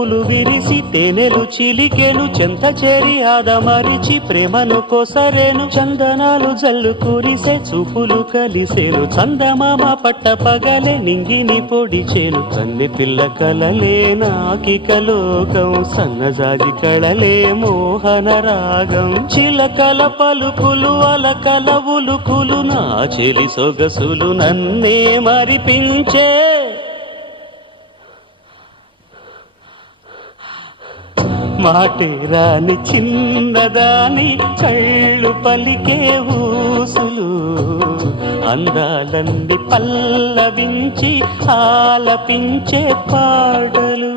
పువ్వులు విరిసి తేనెలు చిలికెను చెంత చేరి ఆదమరిచి ప్రేమను కొసరేను చందనాలు జల్లు కురిసే చూపులు కలిసేను చందమామ పట్ట పగలే నింగిని పొడిచేను కన్నె పిల్ల కలలే నాకిక లోకం సన్నజాజి కళలే మోహన రాగం చిలకల పలుకులు అలకల ఉలుకులు నా చెలి సొగసులు నన్నే మరిపించే మాటే రాని చిన్నదాని కళ్ళు పలికే ఊసులు అందాలన్నీ పల్లవించి ఆలపించే పాటలు